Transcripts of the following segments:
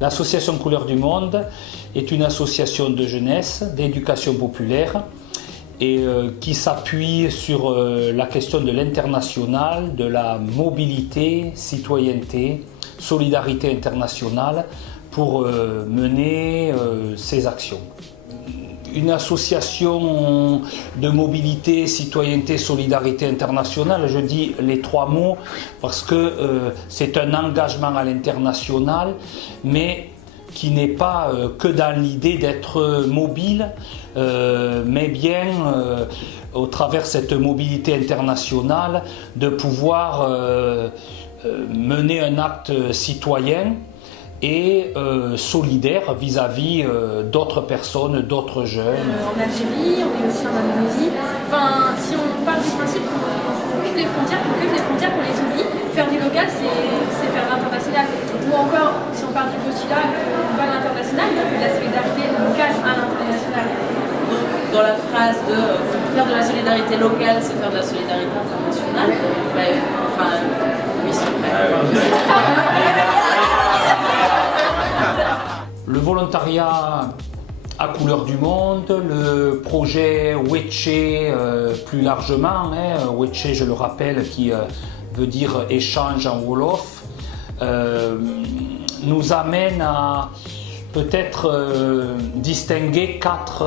L'association Couleurs du Monde est une association de jeunesse, d'éducation populaire et qui s'appuie sur la question de l'international, de la mobilité, citoyenneté, solidarité internationale pour mener ses actions. Une association de mobilité, citoyenneté, solidarité internationale, je dis les trois mots parce que c'est un engagement à l'international, mais qui n'est pas que dans l'idée d'être mobile, mais bien au travers de cette mobilité internationale de pouvoir mener un acte citoyen et solidaire vis-à-vis d'autres personnes, d'autres jeunes. En Algérie, on est aussi en Indonésie. Enfin, si on part du principe qu'on ouvre les frontières, qu'on les oublie, faire du local, c'est faire l'international. Ou encore, si on part du postulat qu'on va à l'international, on fait de la solidarité locale à l'international. Donc, dans la phrase de faire de la solidarité locale, c'est faire de la solidarité internationale, oui, c'est vrai. Le volontariat à Couleurs du Monde, le projet Weche plus largement, Weche je le rappelle qui veut dire échange en Wolof, nous amène à peut-être distinguer quatre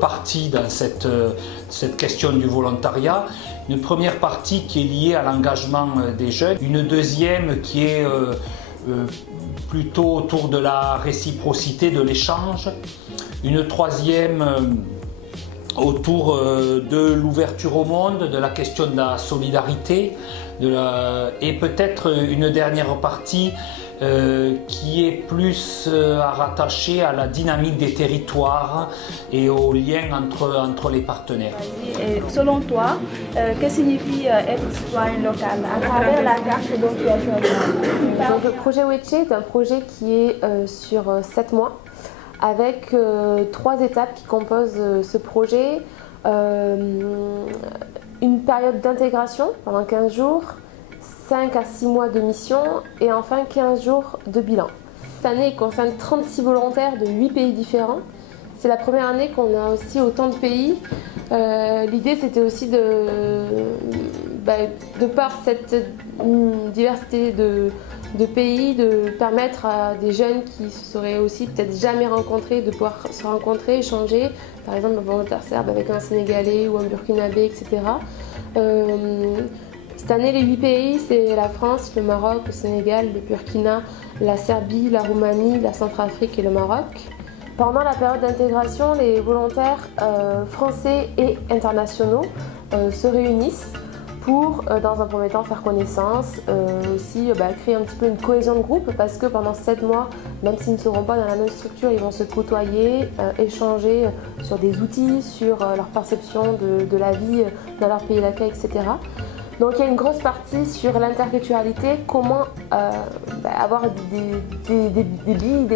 parties dans cette question du volontariat. Une première partie qui est liée à l'engagement des jeunes, une deuxième qui est plutôt autour de la réciprocité, de l'échange, une troisième autour de l'ouverture au monde, de la question de la solidarité, et peut-être une dernière partie qui est plus à rattacher à la dynamique des territoires et au lien entre les partenaires. Et selon toi, qu'est-ce que signifie être citoyen local à travers la carte dont tu as choisi? Donc, le projet Weche est un projet qui est sur 7 mois avec 3 étapes qui composent ce projet. Une période d'intégration pendant 15 jours, 5 à 6 mois de mission et enfin 15 jours de bilan. Cette année, il concerne 36 volontaires de 8 pays différents. C'est la première année qu'on a aussi autant de pays. L'idée, c'était aussi de par cette diversité de pays, de permettre à des jeunes qui se seraient aussi peut-être jamais rencontrés de pouvoir se rencontrer, échanger. Par exemple, un volontaire serbe avec un Sénégalais ou un Burkinabé, etc. Cette année, les 8 pays, c'est la France, le Maroc, le Sénégal, le Burkina, la Serbie, la Roumanie, la Centrafrique et le Maroc. Pendant la période d'intégration, les volontaires français et internationaux se réunissent pour, dans un premier temps, faire connaissance, aussi créer un petit peu une cohésion de groupe parce que pendant 7 mois, même s'ils ne seront pas dans la même structure, ils vont se côtoyer, échanger sur des outils, sur leur perception de la vie dans leur pays d'accueil, etc. Donc il y a une grosse partie sur l'interculturalité, comment avoir des billes,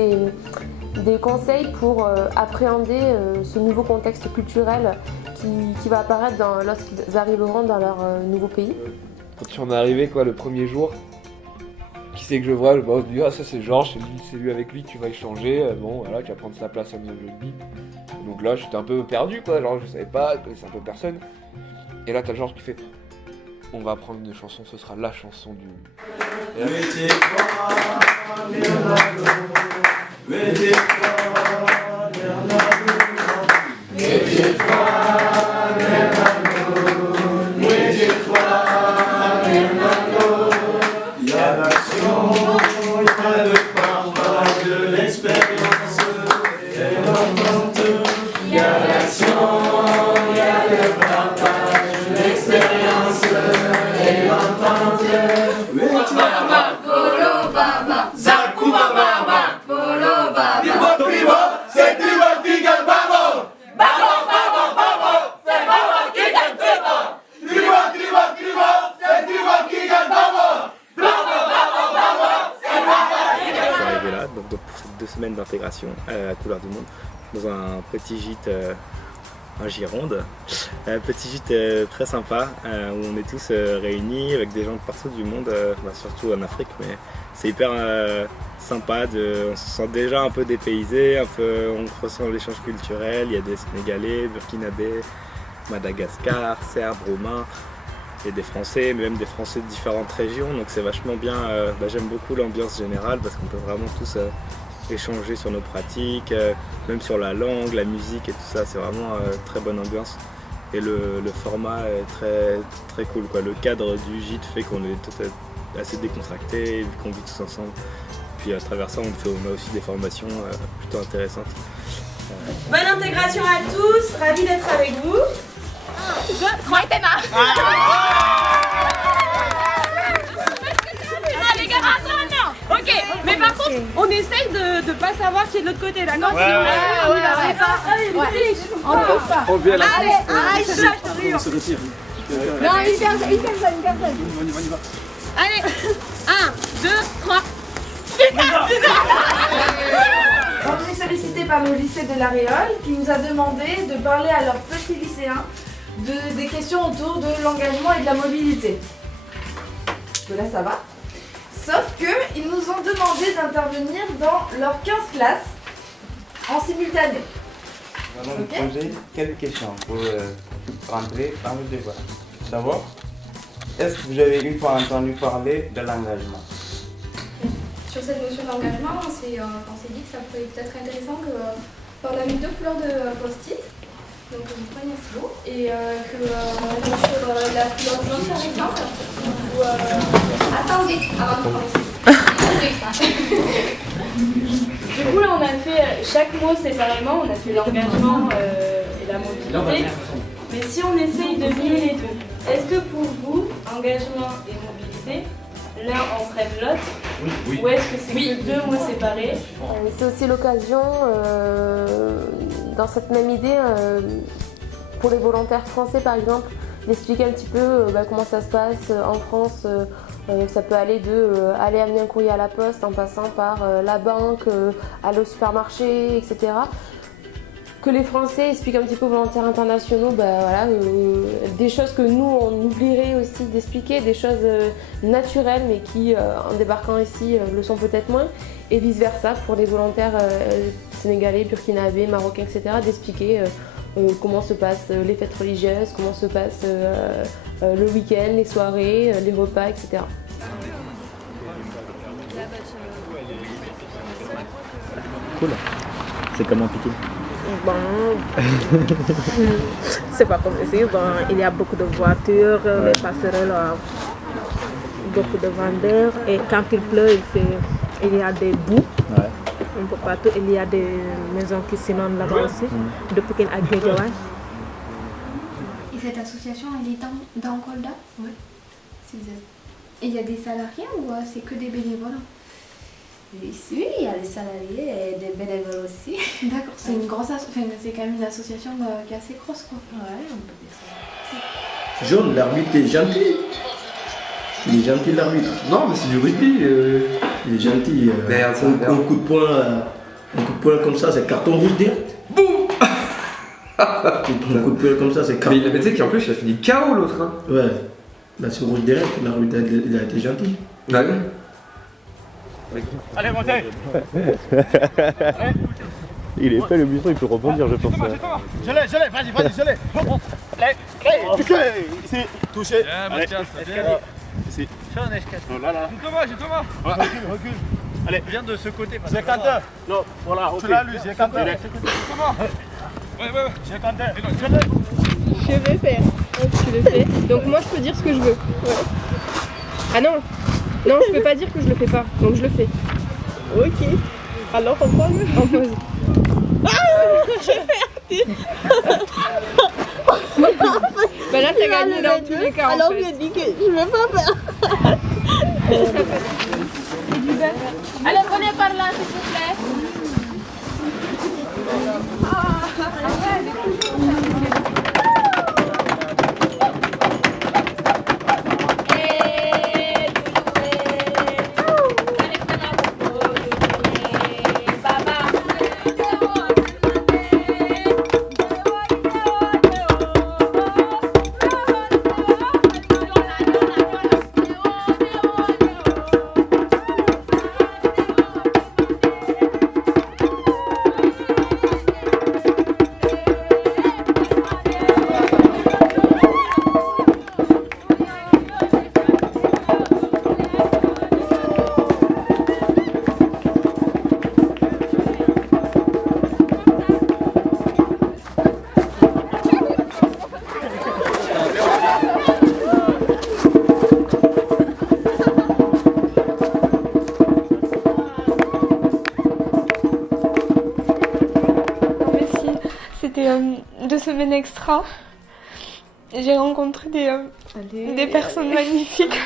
des conseils pour appréhender ce nouveau contexte culturel qui va apparaître lorsqu'ils arriveront dans leur nouveau pays. Quand on est arrivé le premier jour, qui c'est que je vois, je me dis ça c'est Georges, c'est lui avec lui tu vas échanger, tu vas prendre sa place à mon rugby. Donc là j'étais un peu perdu genre je savais pas, je connaissais un peu personne. Et là t'as Georges qui fait on va prendre une chanson, ce sera la chanson du... D'intégration à Couleurs du Monde dans un petit gîte en Gironde, un petit gîte très sympa où on est tous réunis avec des gens de partout du monde, surtout en Afrique, mais c'est sympa, on se sent déjà un peu dépaysé, on ressent l'échange culturel, il y a des Sénégalais, Burkinabés, Madagascar, Serbes, Roumains, il y a des Français, mais même des Français de différentes régions, donc c'est vachement bien, j'aime beaucoup l'ambiance générale parce qu'on peut vraiment tous échanger sur nos pratiques, même sur la langue, la musique et tout ça, c'est vraiment très bonne ambiance. Et le format est très, très cool, quoi. Le cadre du gîte fait qu'on est assez décontracté, qu'on vit tous ensemble. Puis à travers ça, on a aussi des formations plutôt intéressantes. Bonne intégration à tous, ravi d'être avec vous. 2, 3, et Théma. Les gars, attends. Ok, mais par contre, on essaye de pas savoir qui est de l'autre côté, d'accord? On vient là. Allez, je te retire. Non, une personne. Allez, 1, 2, 3. On est sollicité par le lycée de La Réole qui nous a demandé de parler à leurs petits lycéens des questions autour de l'engagement et de la mobilité. Là ça va. Sauf qu'ils nous ont demandé d'intervenir dans leurs 15 classes en simultané. Nous allons vous poser quelques questions pour rentrer dans le débat. D'abord, est-ce que vous avez une fois entendu parler de l'engagement? Sur cette notion d'engagement, on s'est dit que ça pourrait peut-être intéressant que par la mise de couleurs de post-it, donc vous prenez un stylo, et que sur la couleur jaune par exemple, ou attendez, avant de commencer. Du coup là on a fait chaque mot séparément, on a fait l'engagement et la mobilité, mais si on essaye de lier les deux, est-ce que pour vous, engagement et mobilité, l'un entraîne l'autre, ou est-ce que c'est que deux mots séparés? C'est aussi l'occasion, dans cette même idée, pour les volontaires français par exemple, d'expliquer un petit peu comment ça se passe en France. Ça peut aller aller amener un courrier à la poste en passant par la banque, aller au supermarché, etc. Que les Français expliquent un petit peu aux volontaires internationaux des choses que nous on oublierait aussi d'expliquer, des choses naturelles mais qui en débarquant ici le sont peut-être moins, et vice versa pour les volontaires sénégalais, burkinabés, marocains, etc. d'expliquer comment se passent les fêtes religieuses, comment se passe le week-end, les soirées, les repas, etc. Cool. C'est comment piquer? Bon, c'est pas comme ici. Bon, il y a beaucoup de voitures, les passerelles, beaucoup de vendeurs. Et quand il pleut, il y a des boues. Ouais. Un peu partout. Il y a des maisons qui s'inondent là-bas aussi, de Pékin à Guédiawaye. Et cette association, elle est dans Kolda? Oui. Et il y a des salariés ou c'est que des bénévoles? Oui, il y a des salariés et des bénévoles aussi. D'accord, c'est une grosse c'est quand même une association qui est assez grosse, quoi. Ouais, on peut dire ça. Jaune, l'arbitre est gentil. Il est gentil, l'arbitre. Non, mais c'est du rugby. Il est gentil. Un coup de poing comme ça, c'est carton rouge direct. Boum. Un coup de poing comme ça, c'est carton rouge. Mais tu sais qu'en plus, il a fini KO l'autre. Hein. Ouais, là c'est rouge direct, l'arbitre il a été gentil. Ouais. Allez, montez. Il est fait le buisson, il peut rebondir, je pense. Je l'ai, vas-y, je l'ai. Allez, ici, touché. Allez, ici. Oh là là. J'ai Thomas. Recule. Allez, viens de ce côté. J'ai Quentin. Non, voilà, tu l'as lu, j'ai Quentin. Thomas. Ouais. J'ai Quentin. Je vais faire. Tu le fais. Donc moi je peux dire ce que je veux. Ouais. Ah non. Non, je peux pas dire que je le fais pas, donc je le fais. Ok. Alors on pose. On pose. Ah, j'ai perdu. Bah là t'as gagné dans tous les cas. Alors j'ai dit que je vais pas faire. Allez, prenez par là, s'il vous plaît. 2 semaines extra. J'ai rencontré des personnes magnifiques.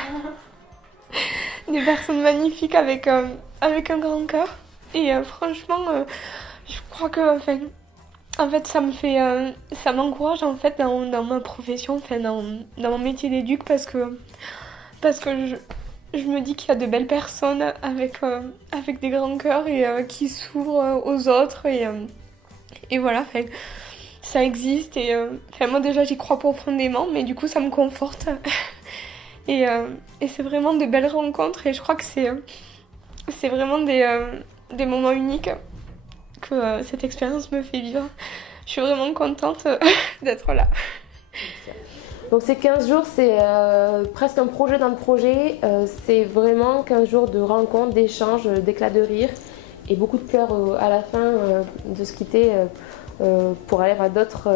Des personnes magnifiques avec un grand cœur. Et franchement, je crois que en fait ça m'encourage en fait dans ma profession, dans mon métier d'éduc parce que je me dis qu'il y a de belles personnes avec des grands cœurs et qui s'ouvrent aux autres et voilà, ça existe et moi déjà j'y crois profondément, mais du coup ça me conforte et c'est vraiment de belles rencontres et je crois que c'est vraiment des moments uniques que cette expérience me fait vivre. Je suis vraiment contente d'être là. Donc ces 15 jours, c'est presque un projet dans le projet. C'est vraiment 15 jours de rencontres, d'échanges, d'éclats de rire et beaucoup de pleurs à la fin de se quitter pour aller vers d'autres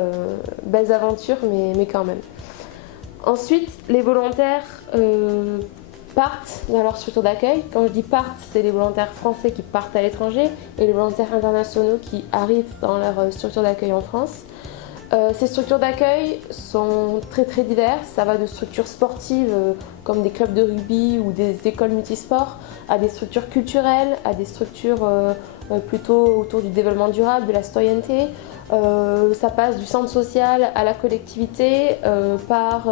belles aventures, mais quand même. Ensuite, les volontaires partent dans leur structure d'accueil. Quand je dis partent, c'est les volontaires français qui partent à l'étranger et les volontaires internationaux qui arrivent dans leur structure d'accueil en France. Ces structures d'accueil sont très très diverses. Ça va de structures sportives comme des clubs de rugby ou des écoles multisports à des structures culturelles, à des structures plutôt autour du développement durable, de la citoyenneté. Ça passe du centre social à la collectivité par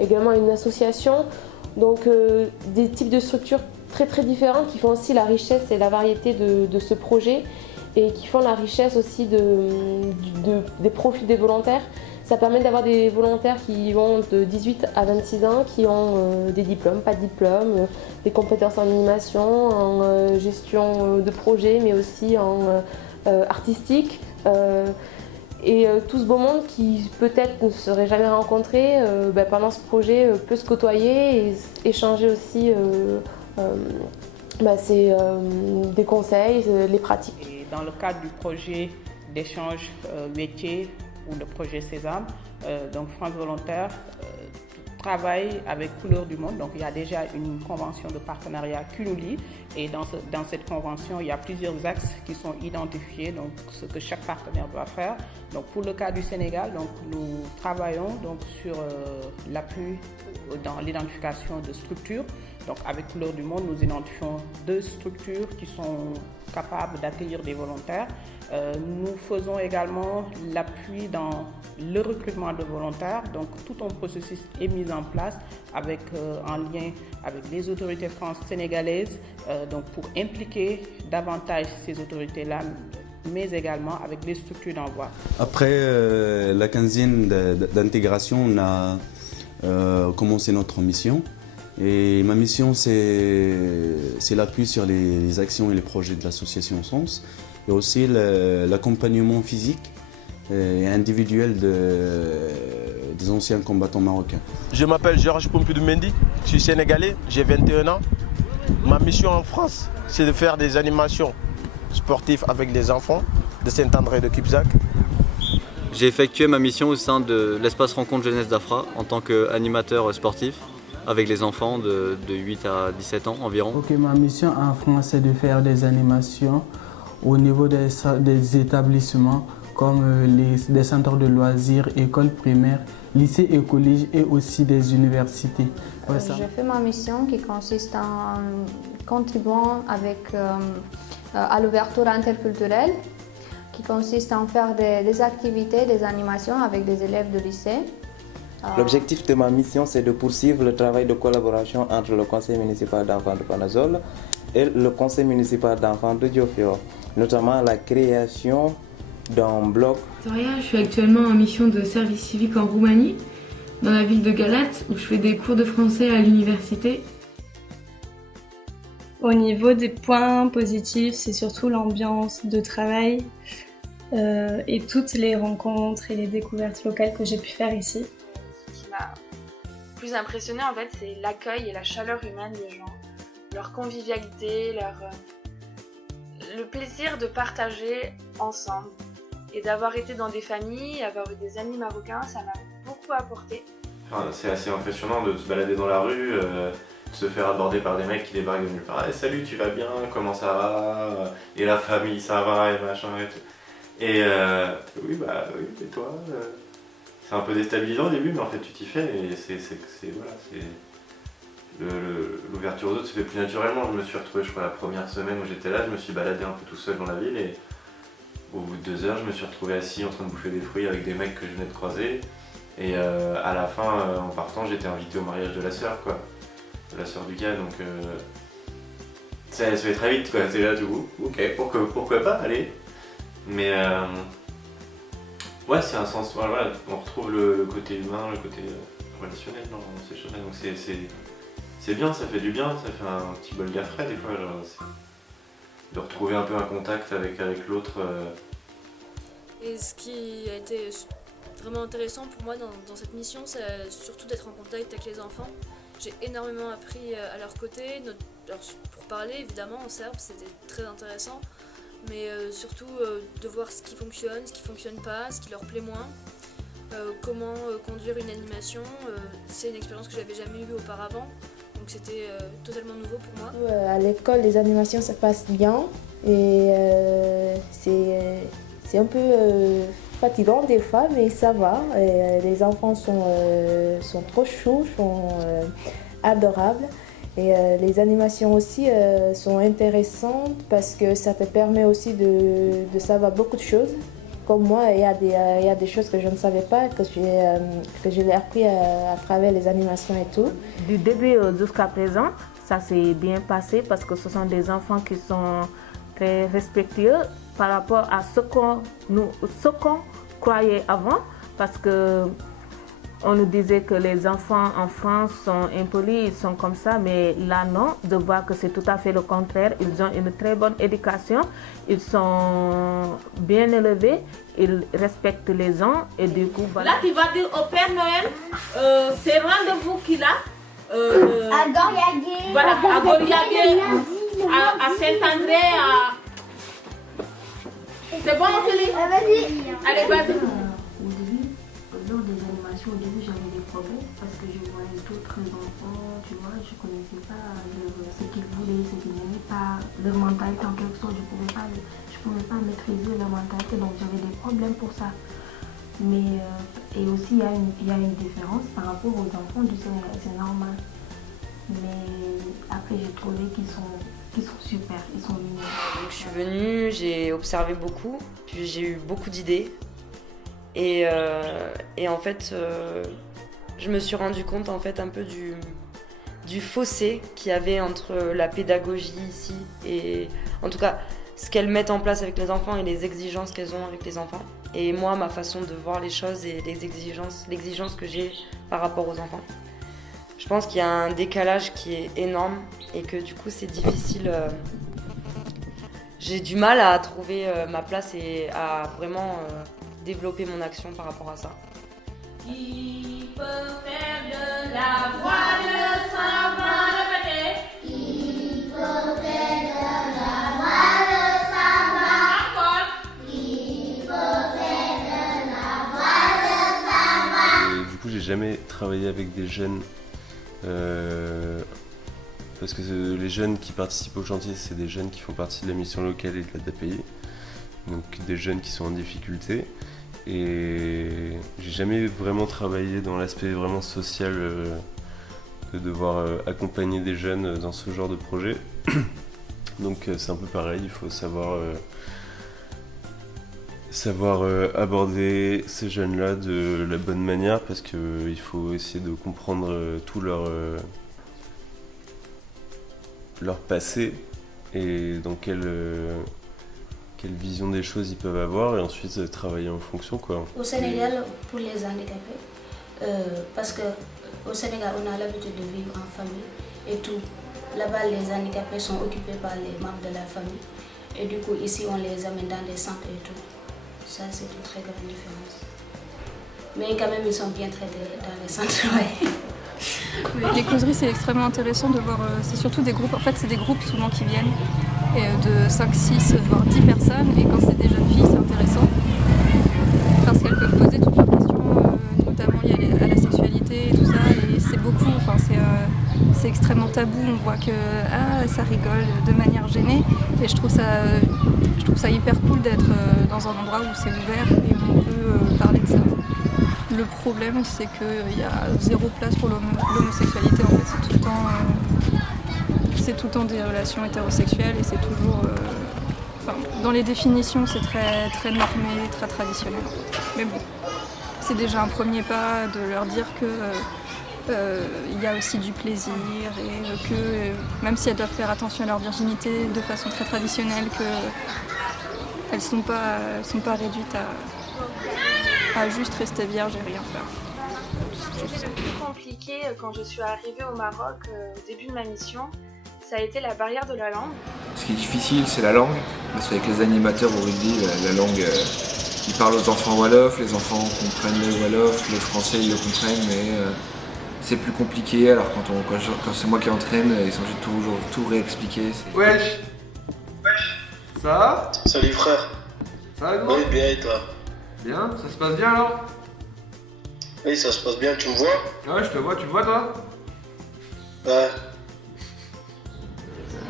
également une association. Donc des types de structures très très différentes qui font aussi la richesse et la variété de ce projet et qui font la richesse aussi des profils des volontaires. Ça permet d'avoir des volontaires qui vont de 18 à 26 ans, qui ont des diplômes, pas de diplômes, des compétences en animation, en gestion de projet, mais aussi en artistique. Et tout ce beau monde qui peut-être ne se serait jamais rencontré pendant ce projet peut se côtoyer et échanger aussi des conseils, les pratiques. Et dans le cadre du projet d'échange métier ou le projet Sésame, donc France Volontaire travaille avec Couleurs du Monde. Donc il y a déjà une convention de partenariat qui nous lie et dans cette convention il y a plusieurs axes qui sont identifiés, donc ce que chaque partenaire doit faire. Donc pour le cas du Sénégal, donc nous travaillons donc sur l'appui dans l'identification de structures. Donc avec Couleurs du Monde, nous identifions 2 structures qui sont capables d'accueillir des volontaires. Nous faisons également l'appui dans le recrutement de volontaires. Donc tout un processus est mis en place en lien avec les autorités sénégalaises donc pour impliquer davantage ces autorités-là, mais également avec les structures d'envoi. Après la quinzaine d'intégration, on a commencé notre mission. Et ma mission, c'est l'appui sur les actions et les projets de l'association Sens, et aussi l'accompagnement physique et individuel des anciens combattants marocains. Je m'appelle Georges Pompidou Mendy, je suis sénégalais, j'ai 21 ans. Ma mission en France, c'est de faire des animations sportives avec les enfants de Saint-André de Kipzak. J'ai effectué ma mission au sein de l'espace rencontre jeunesse d'Afra en tant qu'animateur sportif avec les enfants de 8 à 17 ans environ. Ok, ma mission en France, c'est de faire des animations au niveau des établissements comme des centres de loisirs, écoles primaires, lycées et collèges et aussi des universités. Ouais, Je fais ma mission qui consiste en contribuant à l'ouverture interculturelle, qui consiste en faire des activités, des animations avec des élèves de lycée. L'objectif de ma mission, c'est de poursuivre le travail de collaboration entre le conseil municipal d'enfants de Panazol et le conseil municipal d'enfants de Diofior, notamment la création d'un blog. Je suis actuellement en mission de service civique en Roumanie, dans la ville de Galate, où je fais des cours de français à l'université. Au niveau des points positifs, c'est surtout l'ambiance de travail et toutes les rencontres et les découvertes locales que j'ai pu faire ici. Ce qui m'a plus impressionné en fait, c'est l'accueil et la chaleur humaine des gens, leur convivialité, le plaisir de partager ensemble et d'avoir été dans des familles, avoir eu des amis marocains, ça m'a beaucoup apporté. C'est assez impressionnant de se balader dans la rue, de se faire aborder par des mecs qui débarquent de nulle part. Hey, salut, tu vas bien? Comment ça va? Et la famille, ça va? Et machin et tout. Et oui, et toi c'est un peu déstabilisant au début, mais en fait tu t'y fais et l'ouverture aux autres se fait plus naturellement. Je me suis retrouvé, je crois, la première semaine où j'étais là, je me suis baladé un peu tout seul dans la ville et au bout de 2 heures, je me suis retrouvé assis en train de bouffer des fruits avec des mecs que je venais de croiser. Et à la fin, en partant, j'étais invité au mariage de la sœur, quoi. De la sœur du gars, donc ça se fait très vite, quoi. C'est là tout, ok, pourquoi pas, allez. Mais ouais, c'est un sens, voilà, on retrouve le côté humain, le côté relationnel dans ces choses-là, donc c'est bien, ça fait du bien, ça fait un petit bol d'air frais des fois, genre, de retrouver un peu un contact avec l'autre. Et ce qui a été vraiment intéressant pour moi dans cette mission, c'est surtout d'être en contact avec les enfants. J'ai énormément appris à leur côté, alors, pour parler évidemment en serbe, c'était très intéressant, mais surtout de voir ce qui fonctionne pas, ce qui leur plaît moins, comment conduire une animation. C'est une expérience que j'avais jamais eue auparavant, donc c'était totalement nouveau pour moi. À l'école, les animations se passent bien et c'est un peu fatigant des fois, mais ça va. Et les enfants sont trop choux, sont adorables. Et les animations aussi sont intéressantes parce que ça te permet aussi de savoir beaucoup de choses. Comme moi, il y a des choses que je ne savais pas, que j'ai appris à travers les animations et tout. Du début jusqu'à présent, ça s'est bien passé parce que ce sont des enfants qui sont très respectueux par rapport à ce qu'on croyait avant, parce que on nous disait que les enfants en France sont impolis, ils sont comme ça, mais là non, je vois que c'est tout à fait le contraire. Ils ont une très bonne éducation, ils sont bien élevés, ils respectent les gens et du coup voilà. Là tu vas dire au Père Noël, c'est rendez-vous qu'il a. À Goriagué. Voilà, à Goriagué, à Saint-André, C'est bon, Ophélie? Vas-y. Allez, vas-y. Lors des animations, au début, j'avais des problèmes parce que je voyais d'autres enfants, tu vois, je ne connaissais pas ce qu'ils voulaient, ce qu'ils n'aimaient pas, leur mentalité en quelque sorte, je ne pouvais pas maîtriser leur mentalité, donc j'avais des problèmes pour ça. Mais, et aussi, il y a une différence par rapport aux enfants du Sénégal, c'est normal. Mais après, j'ai trouvé qu'ils sont super, ils sont mignons. Donc, je suis venue, j'ai observé beaucoup, puis j'ai eu beaucoup d'idées. Et en fait, je me suis rendu compte en fait un peu du fossé qu'il y avait entre la pédagogie ici et en tout cas ce qu'elles mettent en place avec les enfants et les exigences qu'elles ont avec les enfants. Et moi, ma façon de voir les choses et l'exigence que j'ai par rapport aux enfants. Je pense qu'il y a un décalage qui est énorme et que du coup c'est difficile. J'ai du mal à trouver ma place et à vraiment développer mon action par rapport à ça. Qui peut faire de la voix le savant, répétez. Qui peut faire de la voix le savant. Encore. Qui peut faire de la voix le savant. Du coup, j'ai jamais travaillé avec des jeunes parce que les jeunes qui participent au chantier, c'est des jeunes qui font partie de la mission locale et de l'ADAPI, donc des jeunes qui sont en difficulté. Et j'ai jamais vraiment travaillé dans l'aspect vraiment social de devoir accompagner des jeunes dans ce genre de projet. Donc c'est un peu pareil, il faut savoir aborder ces jeunes-là de la bonne manière parce qu'il faut essayer de comprendre tout leur passé et dans quelle vision des choses ils peuvent avoir et ensuite travailler en fonction, quoi. Au Sénégal, pour les handicapés, parce qu'au Sénégal, on a l'habitude de vivre en famille et tout. Là-bas, les handicapés sont occupés par les membres de la famille. Et du coup, ici, on les amène dans des centres et tout. Ça, c'est une très grande différence. Mais quand même, ils sont bien traités dans les centres, ouais. Les causeries, c'est extrêmement intéressant de voir. C'est surtout des groupes. En fait, c'est des groupes souvent qui viennent. Et de 5, 6, voire 10 personnes. Et quand c'est des jeunes filles, c'est intéressant. Parce qu'elles peuvent poser toutes leurs questions, notamment liées à la sexualité et tout ça. Et c'est beaucoup. Enfin, c'est extrêmement tabou, on voit que ça rigole de manière gênée. Et je trouve ça hyper cool d'être dans un endroit où c'est ouvert et où on peut parler de ça. Le problème, c'est qu'il y a zéro place pour l'homosexualité. En fait, c'est tout le temps des relations hétérosexuelles et c'est toujours... dans les définitions, c'est très, très normé, très traditionnel. Mais bon, c'est déjà un premier pas de leur dire que il y a aussi du plaisir et que même si elles doivent faire attention à leur virginité de façon très traditionnelle, qu'elles sont pas réduites à juste rester vierge et rien faire. Le plus compliqué quand je suis arrivée au Maroc au début de ma mission, ça a été la barrière de la langue. Ce qui est difficile, c'est la langue, parce qu'avec les animateurs au rugby, la langue, ils parlent aux enfants wolof, les enfants comprennent le wolof, les Français ils le comprennent, mais c'est plus compliqué. Alors quand c'est moi qui entraîne, ils sont obligés de toujours tout réexpliquer. Wesh, ça va? Salut frère. Ça va gros? Oui, bien et toi? Bien, ça se passe bien alors? Oui, ça se passe bien, tu me vois? Ouais, je te vois, tu me vois toi? Ouais.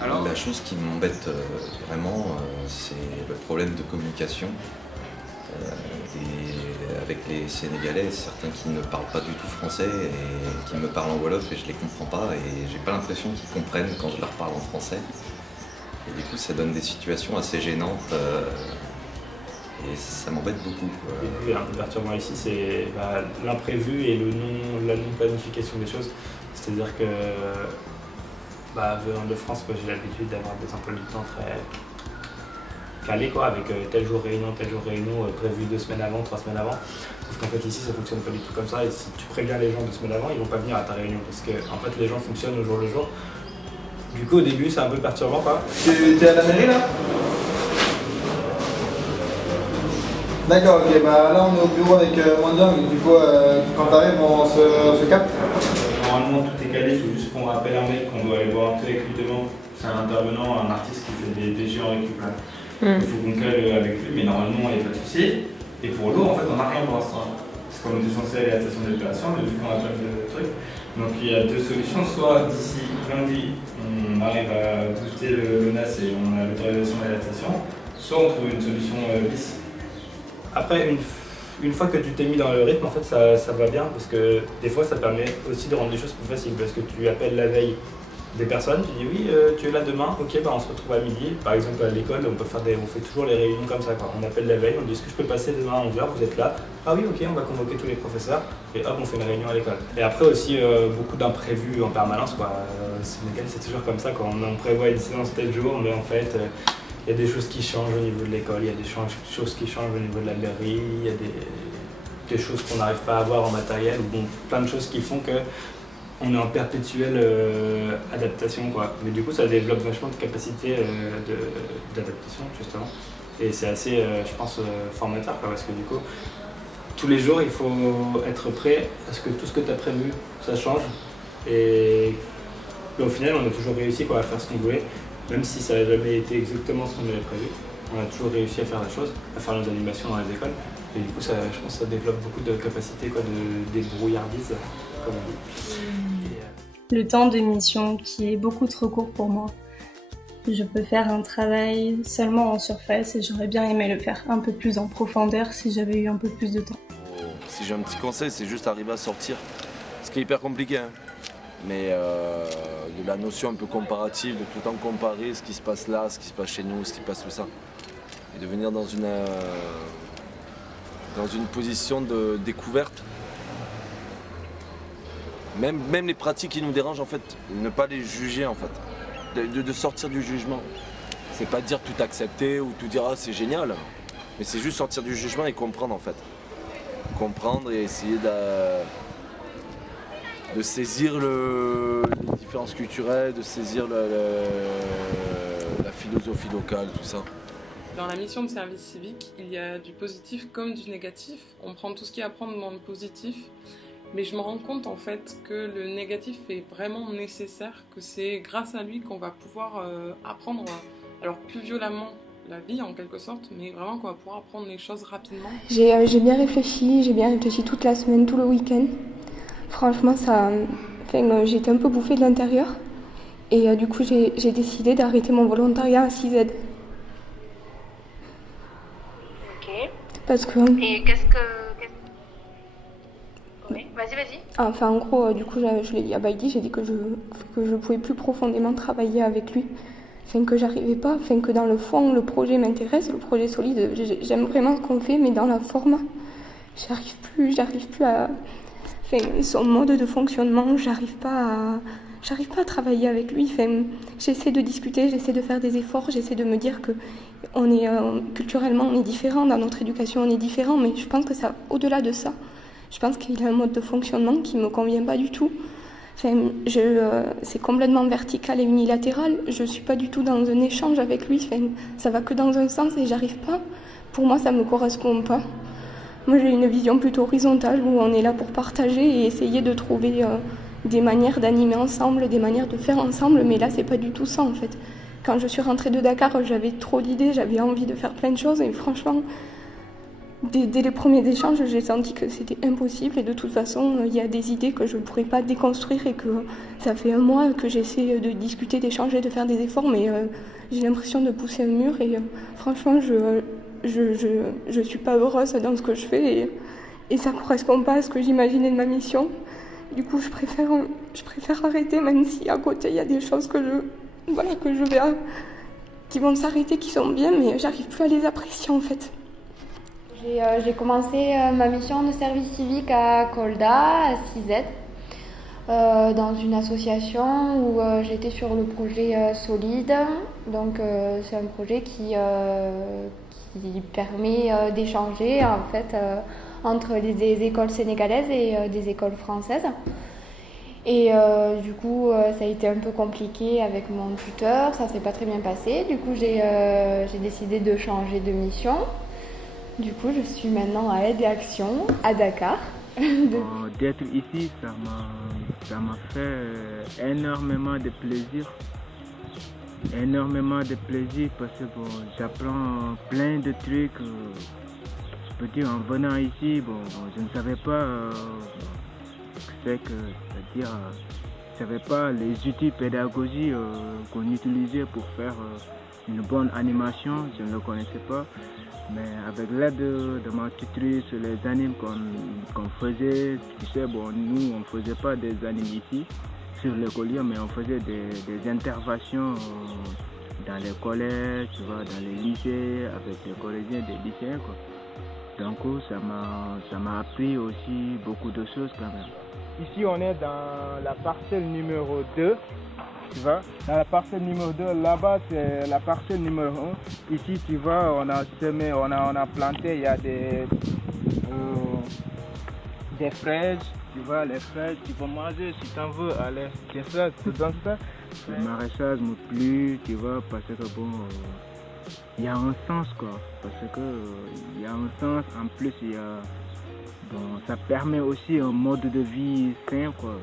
Alors? La chose qui m'embête vraiment, c'est le problème de communication. Et avec les Sénégalais, certains qui ne parlent pas du tout français et qui me parlent en wolof et je les comprends pas et j'ai pas l'impression qu'ils comprennent quand je leur parle en français. Et du coup, ça donne des situations assez gênantes et ça m'embête beaucoup. Et un peu perturbant ici, c'est l'imprévu et la non-planification des choses. C'est-à-dire que venant de France, j'ai l'habitude d'avoir des emplois du temps très calés, avec tel jour réunion, prévu 2 semaines avant, 3 semaines avant. Sauf qu'en fait ici ça fonctionne pas du tout comme ça et si tu préviens les gens 2 semaines avant, ils vont pas venir à ta réunion parce que en fait les gens fonctionnent au jour le jour. Du coup au début c'est un peu perturbant quoi. T'es à la mairie là? D'accord, ok, là on est au bureau avec Wanda, mais du coup quand t'arrives on se capte. Normalement tout est calé, c'est juste qu'on rappelle un mec qu'on doit aller voir un peu avec lui demain. C'est un intervenant, un artiste qui fait des DG en récup là. Il faut qu'on cale avec lui, mais normalement il n'y a pas de souci. Et pour l'eau, en fait, on n'a rien pour l'instant. Parce qu'on était censé aller à la station d'épuration, mais vu qu'on a plein de trucs. Donc il y a 2 solutions. Soit d'ici lundi, on arrive à booster le NAS et on a l'autorisation d'aller à la station. Soit on trouve une solution bis. Après, une fois que tu t'es mis dans le rythme, en fait, ça va bien. Parce que des fois, ça permet aussi de rendre les choses plus faciles. Parce que tu appelles la veille des personnes, tu dis oui, tu es là demain, ok, on se retrouve à midi. Par exemple, à l'école, on fait toujours les réunions comme ça. On appelle la veille, on dit est-ce que je peux passer demain à 11h, vous êtes là? Ah oui, ok, on va convoquer tous les professeurs et hop, on fait une réunion à l'école. Et après aussi, beaucoup d'imprévus en permanence. Sénégal, c'est toujours comme ça, on prévoit une séance tel jour, mais en fait, il y a des choses qui changent au niveau de l'école, il y a des choses qui changent au niveau de la mairie, il y a des choses qu'on n'arrive pas à avoir en matériel, plein de choses qui font que on est en perpétuelle adaptation, Mais du coup, ça développe vachement de capacité d'adaptation, justement. Et c'est assez, je pense, formateur, parce que du coup, tous les jours, il faut être prêt à ce que tout ce que tu as prévu, ça change. Et au final, on a toujours réussi à faire ce qu'on voulait, même si ça n'a jamais été exactement ce qu'on avait prévu. On a toujours réussi à faire la chose, à faire nos animations dans les écoles. Et du coup, je pense que ça développe beaucoup de capacités, de débrouillardise, comme on dit. Le temps de mission qui est beaucoup trop court pour moi. Je peux faire un travail seulement en surface et j'aurais bien aimé le faire un peu plus en profondeur si j'avais eu un peu plus de temps. Si j'ai un petit conseil, c'est juste arriver à sortir. Ce qui est hyper compliqué, mais de la notion un peu comparative, de tout le temps comparer ce qui se passe là, ce qui se passe chez nous, ce qui se passe tout ça. Et de venir dans une position de découverte. Même les pratiques qui nous dérangent, en fait, ne pas les juger, en fait. De sortir du jugement. C'est pas dire tout accepter ou tout dire ah c'est génial, mais c'est juste sortir du jugement et comprendre, en fait. Comprendre et essayer de saisir les différences culturelles, de saisir la philosophie locale, tout ça. Dans la mission de service civique, il y a du positif comme du négatif. On prend tout ce qu'il y a à prendre dans le positif. Mais je me rends compte en fait que le négatif est vraiment nécessaire, que c'est grâce à lui qu'on va pouvoir apprendre, alors plus violemment la vie en quelque sorte, mais vraiment qu'on va pouvoir apprendre les choses rapidement. J'ai bien réfléchi toute la semaine, tout le week-end. Franchement, j'étais un peu bouffée de l'intérieur. Et du coup, j'ai décidé d'arrêter mon volontariat à CZ. Ok. Parce que... Et qu'est-ce que... Oui, vas-y. Enfin, en gros, du coup, je l'ai dit à Baïdi, j'ai dit que je pouvais plus profondément travailler avec lui. Enfin, que j'arrivais pas, enfin, que dans le fond, le projet m'intéresse, le projet solide, j'aime vraiment ce qu'on fait, mais dans la forme, j'arrive plus à... Enfin, son mode de fonctionnement, j'arrive pas à travailler avec lui. Enfin, j'essaie de discuter, j'essaie de faire des efforts, j'essaie de me dire que culturellement, on est différent, dans notre éducation, on est différent, mais je pense que ça, au-delà de ça, je pense qu'il a un mode de fonctionnement qui me convient pas du tout. Enfin, c'est complètement vertical et unilatéral. Je suis pas du tout dans un échange avec lui. Enfin, ça va que dans un sens et j'arrive pas. Pour moi, ça me correspond pas. Moi, j'ai une vision plutôt horizontale où on est là pour partager et essayer de trouver des manières d'animer ensemble, des manières de faire ensemble. Mais là, c'est pas du tout ça en fait. Quand je suis rentrée de Dakar, j'avais trop d'idées, j'avais envie de faire plein de choses et franchement, dès les premiers échanges, j'ai senti que c'était impossible et de toute façon, il y a des idées que je ne pourrais pas déconstruire et que ça fait un mois que j'essaie de discuter, d'échanger, de faire des efforts, mais j'ai l'impression de pousser un mur et franchement, je suis pas heureuse dans ce que je fais et ça correspond pas à ce que j'imaginais de ma mission. Du coup, je préfère arrêter, même si à côté, il y a des choses que je vais qui vont s'arrêter, qui sont bien, mais j'arrive plus à les apprécier en fait. J'ai commencé ma mission de service civique à Kolda, à CZ, dans une association où j'étais sur le projet Solide. Donc c'est un projet qui permet d'échanger en fait entre des écoles sénégalaises et des écoles françaises. Et du coup, ça a été un peu compliqué avec mon tuteur, ça s'est pas très bien passé. Du coup, j'ai décidé de changer de mission. Du coup, je suis maintenant à Aide et Action à Dakar. D'être ici, ça m'a fait énormément de plaisir. Énormément de plaisir parce que bon, j'apprends plein de trucs. Je peux dire, en venant ici, je ne savais pas je ne savais pas les outils pédagogiques qu'on utilisait pour faire une bonne animation, je ne le connaissais pas. Mais avec l'aide de ma tutrice, les animes qu'on faisait, tu sais, nous on ne faisait pas des animes ici sur l'écolier, mais on faisait des interventions dans les collèges, tu vois, dans les lycées, avec les collégiens des lycéens, quoi. Donc ça m'a appris aussi beaucoup de choses quand même. Ici on est dans la parcelle numéro 2. Tu vois, dans la parcelle numéro 2, là-bas c'est la parcelle numéro 1. Ici tu vois, on a semé, on a planté, il y a des fraises, tu vois, les fraises, tu peux manger si tu en veux, allez, des fraises, tout ça. Le maraîchage me plaît, tu vois, parce que il y a un sens quoi, parce que il y a un sens, en plus ça permet aussi un mode de vie sain quoi.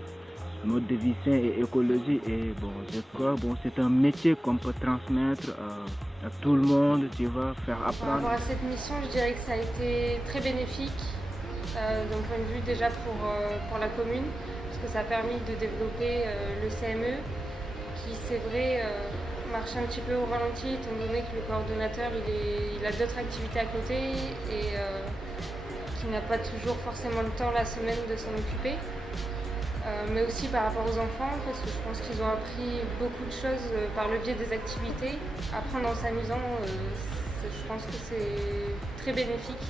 Mode de vie sain et écologie et je crois c'est un métier qu'on peut transmettre à tout le monde, tu vois, faire apprendre. Par rapport à cette mission, je dirais que ça a été très bénéfique d'un point de vue déjà pour la commune, parce que ça a permis de développer le CME qui c'est vrai marche un petit peu au ralenti étant donné que le coordonnateur il a d'autres activités à côté et qui n'a pas toujours forcément le temps la semaine de s'en occuper. Mais aussi par rapport aux enfants, parce que je pense qu'ils ont appris beaucoup de choses par le biais des activités. Apprendre en s'amusant, je pense que c'est très bénéfique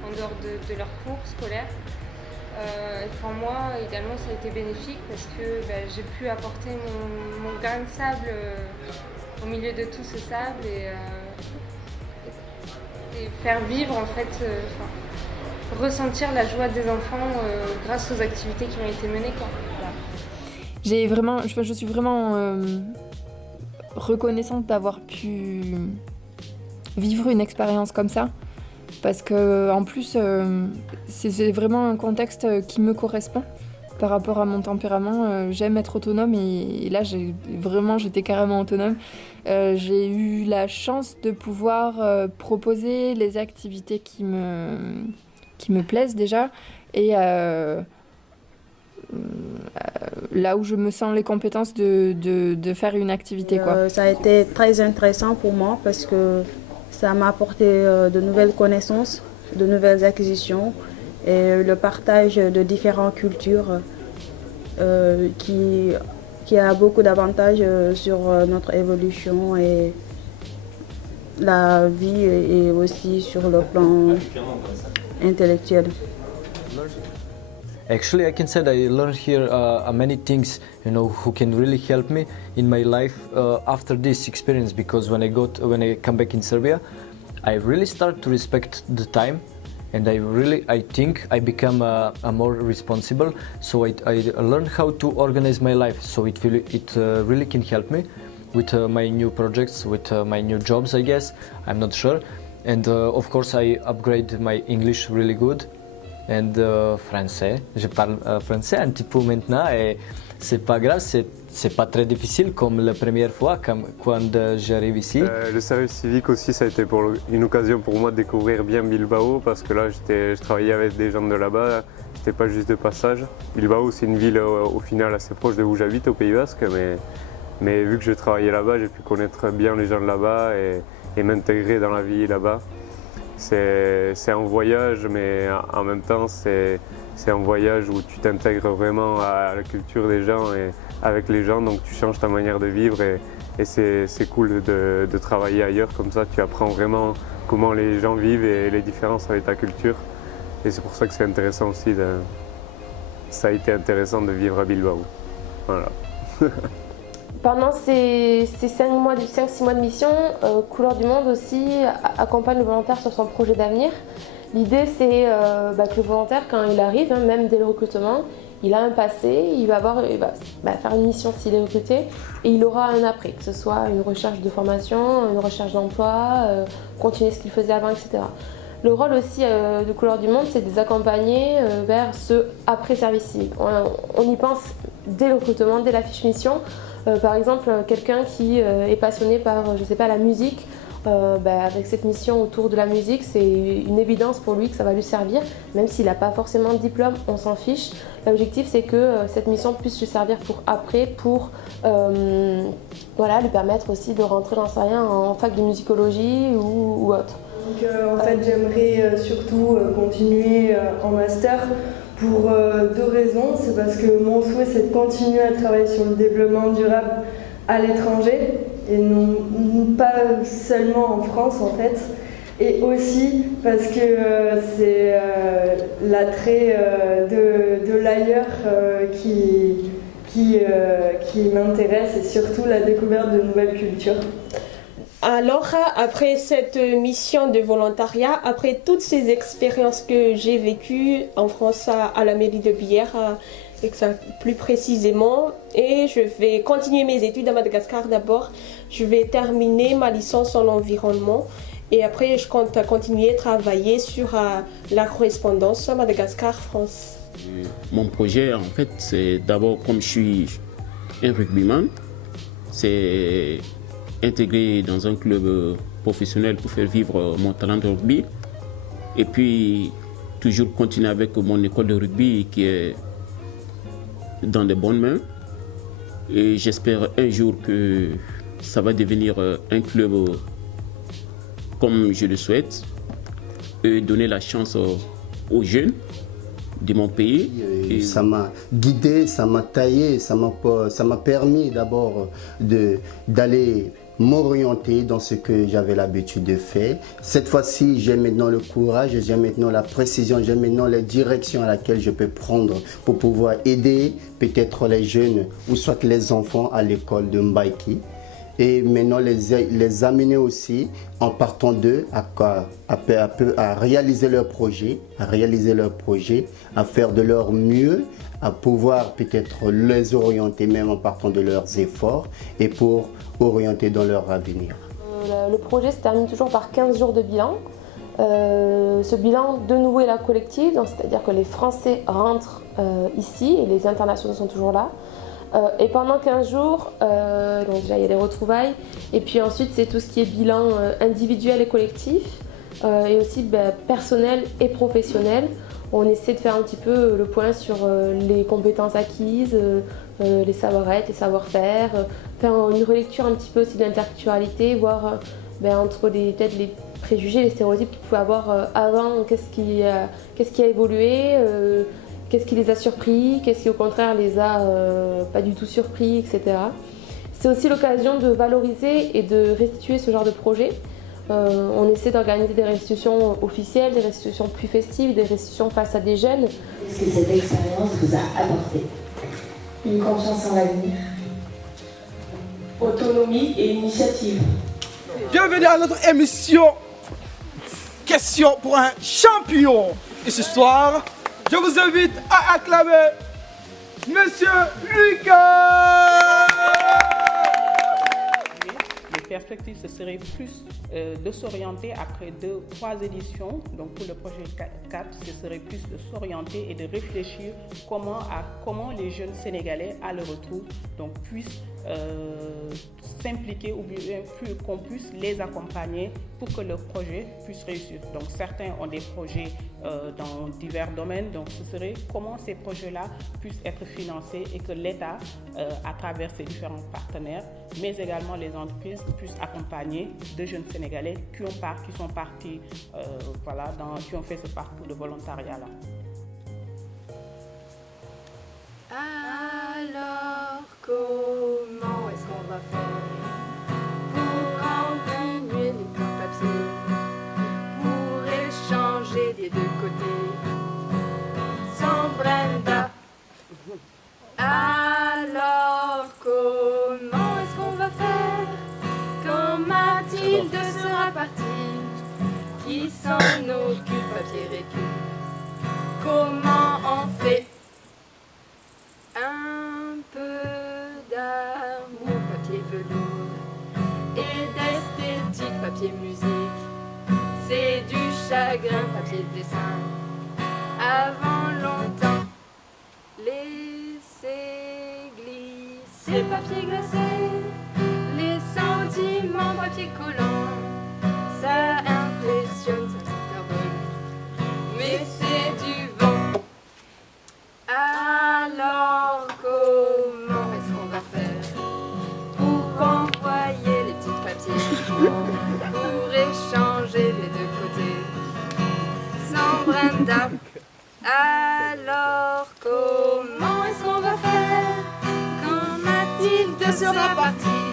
en dehors de leurs cours scolaires. Pour moi, également, ça a été bénéfique parce que j'ai pu apporter mon grain de sable au milieu de tout ce sable et faire vivre en fait... ressentir la joie des enfants grâce aux activités qui ont été menées quoi. Voilà. Je suis vraiment reconnaissante d'avoir pu vivre une expérience comme ça parce que en plus c'est vraiment un contexte qui me correspond par rapport à mon tempérament. J'aime être autonome et là j'étais carrément autonome. J'ai eu la chance de pouvoir proposer les activités qui me plaisent déjà et là où je me sens les compétences de faire une activité. Ça a été très intéressant pour moi parce que ça m'a apporté de nouvelles connaissances, de nouvelles acquisitions et le partage de différentes cultures qui a beaucoup d'avantages sur notre évolution et la vie et aussi sur le plan intellectuel. Actually, I can say that I learned here many things, who can really help me in my life after this experience. Because when I come back in Serbia, I really start to respect the time, and I think I become more responsible. So I learned how to organize my life. So it really can help me with my new projects, with my new jobs, I guess. I'm not sure. And of course, I upgrade my English really good. And français. Je parle français un petit peu maintenant et c'est pas grave, c'est pas très difficile comme la première fois quand j'arrive ici. Le service civique aussi, ça a été une occasion pour moi de découvrir bien Bilbao parce que là, je travaillais avec des gens de là-bas, j'étais pas juste de passage. Bilbao, c'est une ville au final assez proche de où j'habite, au Pays Basque, mais vu que je travaillais là-bas, j'ai pu connaître bien les gens de là-bas et m'intégrer dans la vie là-bas. C'est un voyage, mais en même temps, c'est un voyage où tu t'intègres vraiment à la culture des gens et avec les gens, donc tu changes ta manière de vivre et c'est cool de travailler ailleurs, comme ça tu apprends vraiment comment les gens vivent et les différences avec ta culture. Et c'est pour ça que c'est intéressant aussi, ça a été intéressant de vivre à Bilbao. Voilà. Pendant ces 5-6 mois de mission, Couleur du Monde aussi accompagne le volontaire sur son projet d'avenir. L'idée c'est que le volontaire, quand il arrive, même dès le recrutement, il a un passé, il va faire une mission s'il est recruté et il aura un après, que ce soit une recherche de formation, une recherche d'emploi, continuer ce qu'il faisait avant, etc. Le rôle aussi de Couleur du Monde, c'est de les accompagner vers ce après-service civique. On y pense dès le recrutement, dès la fiche mission. Par exemple, quelqu'un qui est passionné par, la musique, avec cette mission autour de la musique, c'est une évidence pour lui que ça va lui servir, même s'il n'a pas forcément de diplôme, on s'en fiche. L'objectif, c'est que cette mission puisse lui servir pour après, pour lui permettre aussi de rentrer, en fac de musicologie ou autre. Donc, en fait, j'aimerais surtout continuer en master. Pour 2 raisons. C'est parce que mon souhait, c'est de continuer à travailler sur le développement durable à l'étranger et non pas seulement en France en fait. Et aussi parce que c'est l'attrait de l'ailleurs qui m'intéresse et surtout la découverte de nouvelles cultures. Alors, après cette mission de volontariat, après toutes ces expériences que j'ai vécues en France à la mairie de Bière, plus précisément, et je vais continuer mes études à Madagascar d'abord. Je vais terminer ma licence en environnement et après je compte continuer à travailler sur la correspondance Madagascar-France. Mon projet, en fait, c'est d'abord, comme je suis un rugbyman, c'est intégrer dans un club professionnel pour faire vivre mon talent de rugby et puis toujours continuer avec mon école de rugby qui est dans de bonnes mains et j'espère un jour que ça va devenir un club comme je le souhaite et donner la chance aux jeunes de mon pays. Et ça m'a guidé, ça m'a taillé, ça m'a permis d'abord d'aller m'orienter dans ce que j'avais l'habitude de faire. Cette fois-ci, j'ai maintenant le courage, j'ai maintenant la précision, j'ai maintenant la direction à laquelle je peux prendre pour pouvoir aider peut-être les jeunes ou soit les enfants à l'école de Mbaïki. Et maintenant les amener aussi en partant d'eux à peu à peu à réaliser leur projet, à faire de leur mieux, à pouvoir peut-être les orienter même en partant de leurs efforts et pour orienter dans leur avenir. Le projet se termine toujours par 15 jours de bilan. Ce bilan de nouveau est la collective, c'est-à-dire que les Français rentrent ici et les internationaux sont toujours là. Et pendant 15 jours, donc déjà il y a des retrouvailles, et puis ensuite c'est tout ce qui est bilan individuel et collectif, et aussi personnel et professionnel, On essaie de faire un petit peu le point sur les compétences acquises, les savoir-être, les savoir-faire, faire une relecture un petit peu aussi de l'interculturalité, voir entre peut-être les préjugés, les stéréotypes qu'ils pouvaient avoir avant, qu'est-ce qui a évolué, qu'est-ce qui les a surpris, qu'est-ce qui au contraire les a pas du tout surpris, etc. C'est aussi l'occasion de valoriser et de restituer ce genre de projet. On essaie d'organiser des restitutions officielles, des restitutions plus festives, des restitutions face à des jeunes. Qu'est-ce que cette expérience vous a apporté? Une confiance en l'avenir. Autonomie et initiative. Bienvenue à notre émission Question pour un champion. Et ce soir, je vous invite à acclamer Monsieur Lucas. Les perspectives, ce serait plus de s'orienter après 2-3 éditions. Donc pour le projet 4, ce serait plus de s'orienter et de réfléchir comment les jeunes Sénégalais à leur retour puissent s'impliquer ou bien qu'on puisse les accompagner pour que leur projet puisse réussir. Donc certains ont des projets dans divers domaines, donc ce serait comment ces projets-là puissent être financés et que l'État, à travers ses différents partenaires, mais également les entreprises, puissent accompagner de jeunes Sénégalais qui sont partis, qui ont fait ce parcours de volontariat-là. Alors, comment est-ce qu'on va faire pour diminuer les plans papier, pour échanger des deux côtés, sans Brenda? Alors, comment est-ce qu'on va faire quand Mathilde sera partie? Qui s'en occupe, papier récup? Comment on fait? Un peu d'amour, papier velours, et d'esthétique, papier musique. C'est du chagrin, papier dessin. Avant longtemps, laissez glisser, papier glacé. Les sentiments, papier collant. Ça impressionne, ça s'intervole, mais c'est du vent. Alors comment est-ce qu'on va faire pour envoyer les petits papiers, pour échanger les deux côtés, sans Brenda? Alors comment est-ce qu'on va faire quand Mathilde sera partie?